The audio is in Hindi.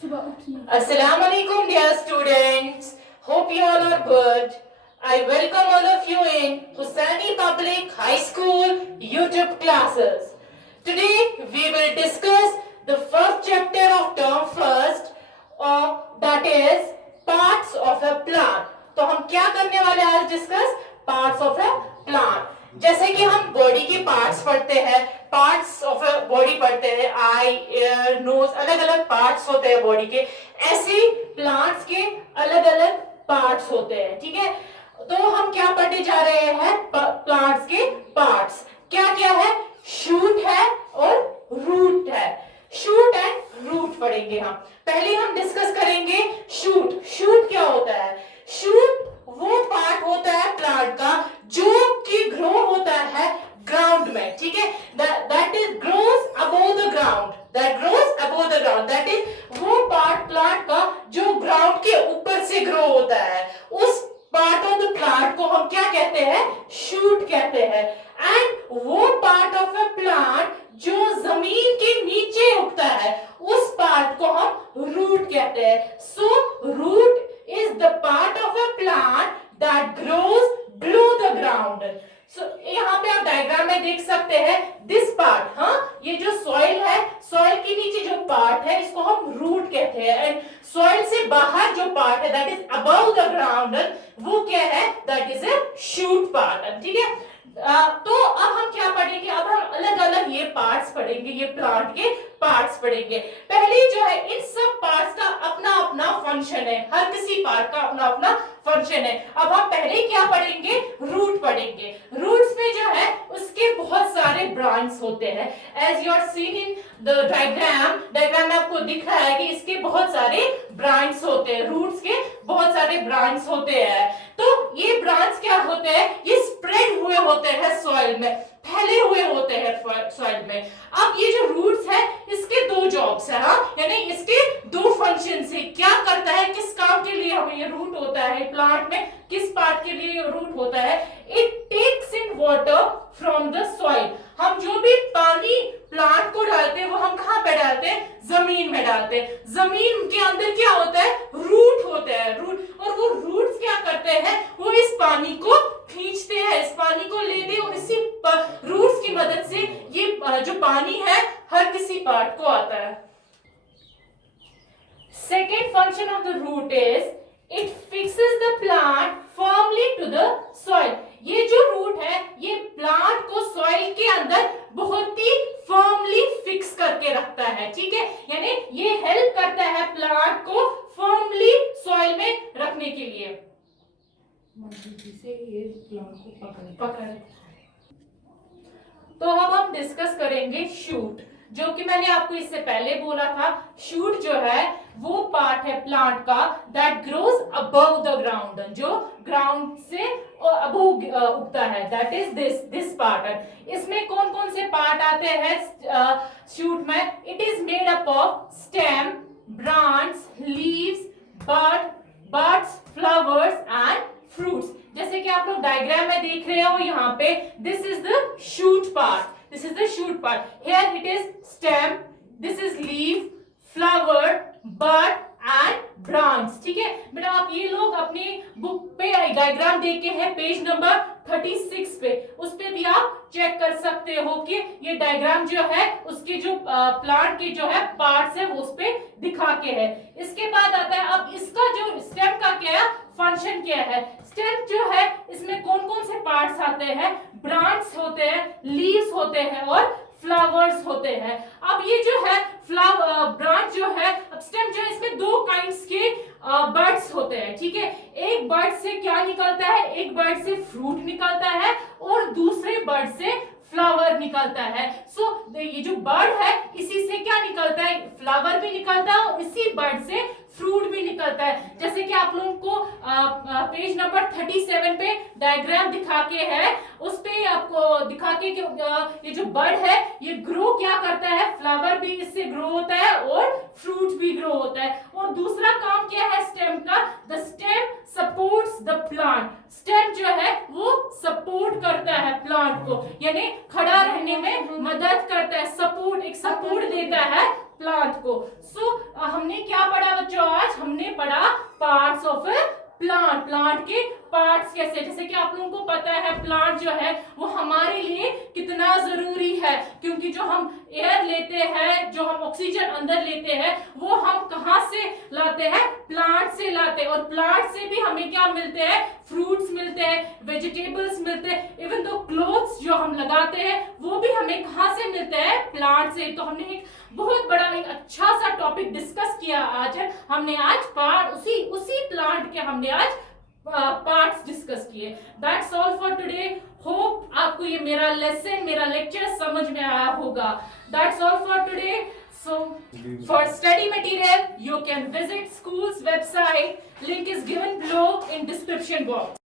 Assalamu alaikum, dear students. Hope you all are good. I welcome all of you in Hussaini Public High School YouTube classes. Today we will discuss the first chapter of term first, that is parts of a plant. तो हम क्या करने वाले आज discuss parts of a plant. जैसे कि हम बॉडी के पार्ट्स पढ़ते हैं, पार्ट्स ऑफ अ बॉडी पढ़ते हैं, आई, एयर, नोज, अलग अलग पार्ट्स होते हैं बॉडी के, ऐसे प्लांट्स के अलग अलग पार्ट्स होते हैं। ठीक है, तो हम क्या पढ़ने जा रहे हैं, प्लांट्स के पार्ट्स क्या क्या है, शूट है और रूट है। शूट एंड रूट पढ़ेंगे हम। पहले हम डिस्कस करेंगे शूट। शूट क्या होता है? शूट वो पार्ट होता है प्लांट का जो कि ग्रो होता है ग्राउंड में। ठीक है, that is grows above the ground, that grows above the ground, that is वो पार्ट प्लांट का जो ग्राउंड के ऊपर से ग्रो होता है। उस पार्ट ऑफ द प्लांट को हम क्या कहते हैं? शूट कहते हैं। एंड वो पार्ट ऑफ अ प्लांट जो जमीन के नीचे उगता है उस पार्ट को हम रूट कहते हैं। So root is the part of a plant that grows below the ground. So यहाँ पे आप डायग्राम में देख सकते हैं this part, हाँ, ये जो सॉइल है, सॉइल के नीचे जो पार्ट है इसको हम रूट कहते हैं। एंड सॉइल से बाहर जो पार्ट है that is above the ground, वो क्या है? that is a shoot part. ठीक है, तो अब हम क्या पढ़ेंगे? अब हम अलग अलग ये पार्ट्स पढ़ेंगे, ये प्लांट के पार्ट्स पढ़ेंगे। पहले जो है इन सब पार्ट्स का अपना अपना फंक्शन है, हर किसी पार्ट का अपना अपना फंक्शन है। अब हम पहले क्या पढ़ेंगे? रूट पढ़ेंगे। रूट्स में जो है उसके बहुत सारे ब्रांच होते हैं। As you are seen in the diagram में आपको दिख रहा है कि इसके बहुत सारे ब्रांच होते हैं, रूट्स के बहुत सारे ब्रांच होते हैं। तो ये ब्रांच क्या होते हैं? ये स्प्रेड हुए होते हैं सॉइल में, फैले हुए होते हैं सॉइल में। अब ये जो रूट्स है इसके दो जॉब्स है, हाँ, यानी इसके दो फंक्शन है। क्या करता है, किस काम के लिए हमें ये रूट होता है प्लांट में, किस पार्ट के लिए रूट होता है? It takes in water from the soil. हम जो भी पानी प्लांट को डालते हैं वो हम कहाँ पे डालते हैं? जमीन में डालते हैं। जमीन के अंदर क्या होता है? रूट होते हैं, रूट। और वो रूट्स क्या करते हैं? वो इस पानी को खींचते हैं, इस पानी को लेते हैं और इसी रूट्स की मदद से ये जो पानी है हर किसी पार्ट को आता है। Second function of the root is it fixes the plant firmly to the soil. ये जो रूट है ये प्लांट को सॉइल के अंदर बहुत ही फर्मली फिक्स करके रखता है। ठीक है, यानी ये हेल्प करता है प्लांट को फर्मली सॉइल में रखने के लिए। ये प्लांट को पकड़। तो अब हम डिस्कस करेंगे शूट, जो कि मैंने आपको इससे पहले बोला था। शूट जो है वो पार्ट है प्लांट का that grows above the ground, जो ग्राउंड से अबव उगता है, दैट इज दिस पार्ट। इसमें कौन कौन से पार्ट आते हैं शूट में? It is made up of stem, branch, leaves, buds, flowers and fruits. जैसे कि आप लोग डायग्राम में देख रहे हो यहाँ पे, this is the shoot part, this is the shoot part. Here it is stem, this is leaf, flower, bud and branch. ठीक है बेटा, आप ये लोग अपनी बुक पे डायग्राम देखे हैं पेज नंबर 36 पे, उस पे भी आप चेक कर सकते हो कि ये डायग्राम जो है उसके जो प्लांट के जो है पार्ट्स है वो उस पे दिखा के है। इसके बाद आता है अब इसका जो स्टेम का क्या है, फंक्शन क्या है। स्टेम जो है इसमें कौन कौन से पार्ट्स आते हैं? ब्रांच होते हैं, लीव्स होते हैं और फ्लावर्स होते हैं। अब ये जो है ब्रांच जो है, अब स्टेम जो है, इसमें दो काइंड्स के बर्ड्स होते हैं। ठीक है, एक बर्ड से क्या निकलता है? एक बर्ड से फ्रूट निकलता है और दूसरे बर्ड से फ्लावर निकलता है। सो ये जो बर्ड है इसी से क्या निकलता है? फ्लावर भी निकलता है और इसी बर्ड से फ्रूट भी निकलता है। जैसे कि आप लोगों को पेज नंबर 37 पे डायग्राम दिखा के है, उस पे आपको दिखा के कि ये जो बर्ड है ये ग्रो क्या करता है? फ्लावर भी इससे ग्रो होता है और फ्रूट भी ग्रो होता है। और दूसरा काम क्या है स्टेम का? The stem supports the plant. Stem जो है वो सपोर्ट करता है प्लांट को, यानी खड़ा रहने में मदद करता है, सपोर्ट, एक सपोर्ट देता है प्लांट को। सो हमने क्या पढ़ा बच्चों? आज हमने पढ़ा parts of A plant, plant के पार्ट्स कैसे, जैसे कि आप लोगों को पता है प्लांट जो है वो हमारे लिए कितना जरूरी है, क्योंकि जो हम एयर लेते हैं, जो हम ऑक्सीजन अंदर लेते हैं, वो हम कहाँ से लाते हैं? प्लांट से लाते हैं। और प्लांट से भी हमें क्या मिलते हैं? फ्रूट्स मिलते हैं, वेजिटेबल्स मिलते हैं, इवन दो क्लोथ्स जो हम लगाते हैं वो भी हमें कहाँ से मिलते हैं? प्लांट से। तो हमने एक बहुत बड़ा एक अच्छा सा टॉपिक डिस्कस किया आज। हमने आज उसी प्लांट के हमने आज पार्ट्स डिस्कस किए। That's all for today. Hope आपको ये मेरा लेसन, मेरा लेक्चर समझ में आया होगा। That's all for today. So for study material you can visit school's website. Link is given below in description box.